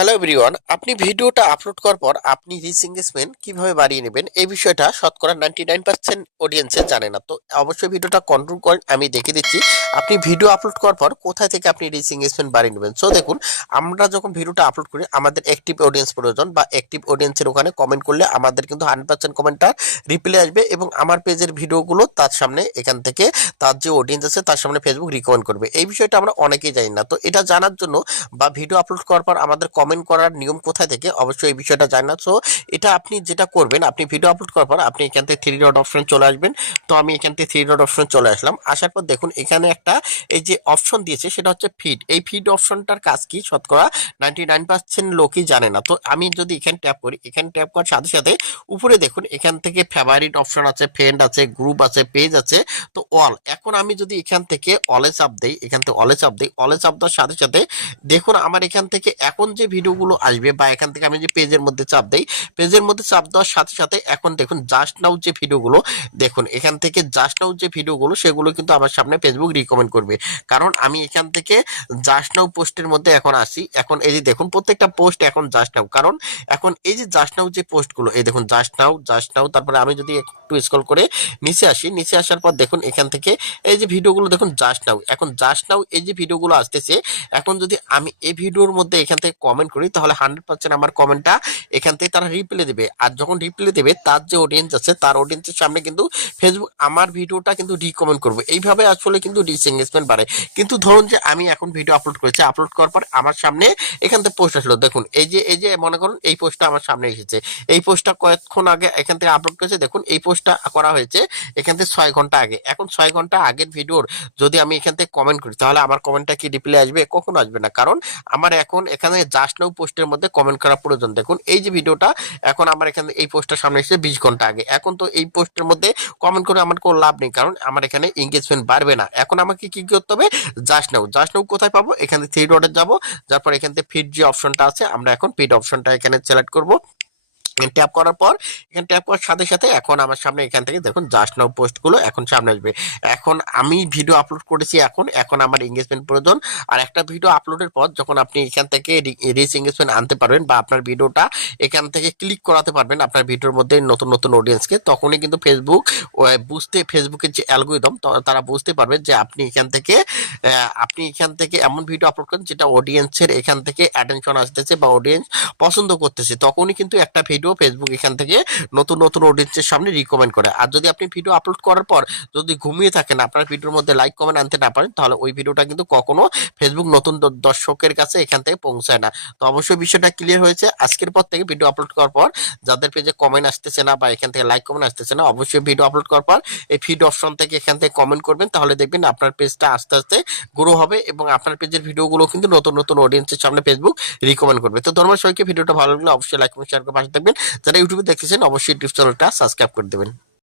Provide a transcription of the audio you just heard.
Hello everyone, আপনি ভিডিওটা upload করার পর আপনি রিচ এঙ্গেজমেন্ট কিভাবে বাড়িয়ে নেবেন এই বিষয়টা শতকরা 99% অডিয়েন্সে জানে না। তো অবশ্যই ভিডিওটা কন্ট্রোল করেন, আমি দেখে দিচ্ছি আপনি ভিডিও আপলোড করার পর কোথায় থেকে আপনি রিচ এঙ্গেজমেন্ট বাড়িয়ে নেবেন। সো দেখুন, আমরা যখন ভিডিওটা আপলোড করি আমাদের অ্যাক্টিভ অডিয়েন্স প্রয়োজন, বা অ্যাক্টিভ অডিয়েন্সের ওখানে কমেন্ট করলে আমাদের কিন্তু 100% কমেন্টটা রিপ্লাই আসবে এবং আমার পেজের ভিডিওগুলো তার সামনে এখান থেকে তার যে অডিয়েন্স আছে তার সামনে ফেসবুক রিকমেন্ড করবে। এই বিষয়টা আমরা অনেকেই জানি না। তো এটা জানার জন্য বা ভিডিও আপলোড করার পর আমাদের কমেন্ট করার নিয়ম কোথায় থেকে অবশ্যই এই বিষয়টা জানেন না। সো এটা আপনি যেটা করবেন, আপনি ভিডিও আপলোড করার পর আপনি এখান থেকে থ্রি ডট অপশন চলে আসবেন। তো আমি এখান থেকে থ্রি ডট অপশন চলে আসলাম। আসার পর দেখুন এখানে একটা এই যে অপশন দিয়েছে সেটা হচ্ছে ফিড। এই ফিড অপশনটার কাজ কি শতকরা 99% লোকই জানে না। তো আমি যদি এখানে ট্যাপ করি, এখানে ট্যাপ করার সাথে সাথে উপরে দেখুন এখান থেকে ফেভারিট অপশন আছে, ফ্রেন্ড আছে, গ্রুপ আছে, পেজ আছে, তো অল। এখন আমি যদি এখান থেকে অলে চাপ দেই, এখান থেকে অলে চাপ দেই, অলে চাপ দেওয়ার সাথে সাথে দেখুন আমার এখান থেকে এখন যে ভিডিওগুলো আসবে, বা এখান থেকে আমি যে পেজের মধ্যে চাপ দেই, পেজের মধ্যে চাপ দেওয়ার সাথে সাথে এখন দেখুন জাস্ট নাও যে ভিডিওগুলো, দেখুন এখান থেকে জাস্ট নাও যে ভিডিওগুলো সেগুলো কিন্তু আমার সামনে ফেসবুক রিকমেন্ড করবে। কারণ আমি এখান থেকে জাস্ট নাও পোস্টের মধ্যে এখন আসি। এখন এই যে দেখুন প্রত্যেকটা পোস্ট এখন জাস্ট নাও, কারণ এখন এই যে জাস্ট নাও যে পোস্টগুলো, এই দেখুন জাস্ট নাও জাস্ট নাও। তারপরে আমি যদি একটু স্ক্রল করে নিচে আসি, নিচে আসার পর দেখুন এখান থেকে এই যে ভিডিওগুলো দেখুন জাস্ট নাও, এখন জাস্ট নাও এই যে ভিডিওগুলো আসতেছে, এখন যদি আমি এই ভিডিওর মধ্যে এখান থেকে কমেন্ট করি তাহলে 100% আমার কমেন্টটা এখান থেকে তারা রিপ্লাই দেবে। আর যখন রিপ্লাই দেবে তার যে অডিয়েন্স আছে তার অডিয়েন্সের সামনে কিন্তু ফেসবুক আমার ভিডিওটা কিন্তু রিকমেন্ড করবে। এইভাবে আসলে কিন্তু রিচ এঙ্গেজমেন্ট বাড়ে। কিন্তু ধরুন যে আমি এখন ভিডিও আপলোড করেছি, আপলোড করার পর আমার সামনে এখান থেকে পোস্ট আসলো, দেখুন এই যে মনে করুন এই পোস্টটা আমার সামনে এসেছে। এই পোস্টটা কয়েকক্ষণ আগে এখান থেকে আপলোড করেছে, দেখুন এই পোস্টটা করা হয়েছে এখান থেকে 6 ঘন্টা আগে। এখন 6 ঘন্টা আগের ভিডিওর যদি আমি এখান থেকে কমেন্ট করি তাহলে আমার কমেন্টটা কি রিপ্লাই আসবে? কখনো আসবে না, কারণ আমার এখন এখানে জাস্ট নাও পোস্টের মধ্যে কমেন্ট করা প্রয়োজন। দেখুন এই যে ভিডিওটা এখন আমার এখানে এই পোস্টটা সামনে এসেছে 20 ঘন্টা আগে। এখন তো এই পোস্টের মধ্যে কমেন্ট করে আমার কোনো লাভ নেই, কারণ আমার এখানে এঙ্গেজমেন্ট বাড়বে না। এখন আমাকে কি করতে হবে? জাস্ট নাও কোথায় পাবো? এখানে থ্রি ডটে যাবো, তারপর এখান থেকে ফিড যে অপশনটা আছে আমরা এখন ফিড অপশনটা এখানে সিলেক্ট করব। ট্যাপ করার পর এখানে ট্যাপ করার সাথে সাথে এখন আমার সামনে এখান থেকে দেখুন জাস্ট নাও পোস্টগুলো এখন সামনে আসবে। এখন আমি ভিডিও আপলোড করেছি, এখন এখন আমার এঙ্গেজমেন্ট প্রয়োজন। আর একটা ভিডিও আপলোডের পর যখন আপনি এখান থেকে রিচ এঙ্গেজমেন্ট আনতে পারবেন, বা আপনার ভিডিওটা এখান থেকে ক্লিক করাতে পারবেন আপনার ভিডিওর মধ্যে নতুন নতুন অডিয়েন্সকে, তখনই কিন্তু ফেসবুক ফেসবুকের যে অ্যালগরিদম তারা বুঝতে পারবে যে আপনি এখান থেকে এমন ভিডিও আপলোড করেন যেটা অডিয়েন্সের এখান থেকে অ্যাটেনশন আসতেছে বা অডিয়েন্স পছন্দ করতেছে, তখনই কিন্তু একটা ভিডিও ফেসবুক এখান থেকে নতুন নতুন অডিয়েন্সের সামনে রিকমেন্ড করে। আর যদি আপনি ভিডিও আপলোড করার পর যদি ঘুমিয়ে থাকেন, আপনার ভিডিওর মধ্যে লাইক কমেন্ট আনতে না পারেন, তাহলে ওই ভিডিওটা কিন্তু কখনো ফেসবুক নতুন দর্শকের কাছে এখান থেকে পৌঁছায় না। তো অবশ্যই বিষয়টা ক্লিয়ার হয়েছে। আজকের পর থেকে ভিডিও আপলোড করার পর যাদের পেজে কমেন্ট আসতেছে না বা এখান থেকে লাইক কমেন্ট আসতেছে না, অবশ্যই ভিডিও আপলোড করার পর এই ফিড অপশন থেকে এখান থেকে কমেন্ট করবেন, তাহলে দেখবেন আপনার পেজটা আস্তে আস্তে গ্রো হবে এবং আপনার পেজের ভিডিওগুলো কিন্তু নতুন নতুন অডিয়েন্সের সামনে ফেসবুক রিকমেন্ড করবে। তো ধন্যবাদ সবাইকে। ভিডিওটা ভালো লাগলে অবশ্যই লাইক কমেন্ট শেয়ার করে পাশে থাকবেন। যারা ইউটিউবে দেখতেছেন অবশ্যই ইউটিউব চ্যানেলটা সাবস্ক্রাইব করে দেবেন।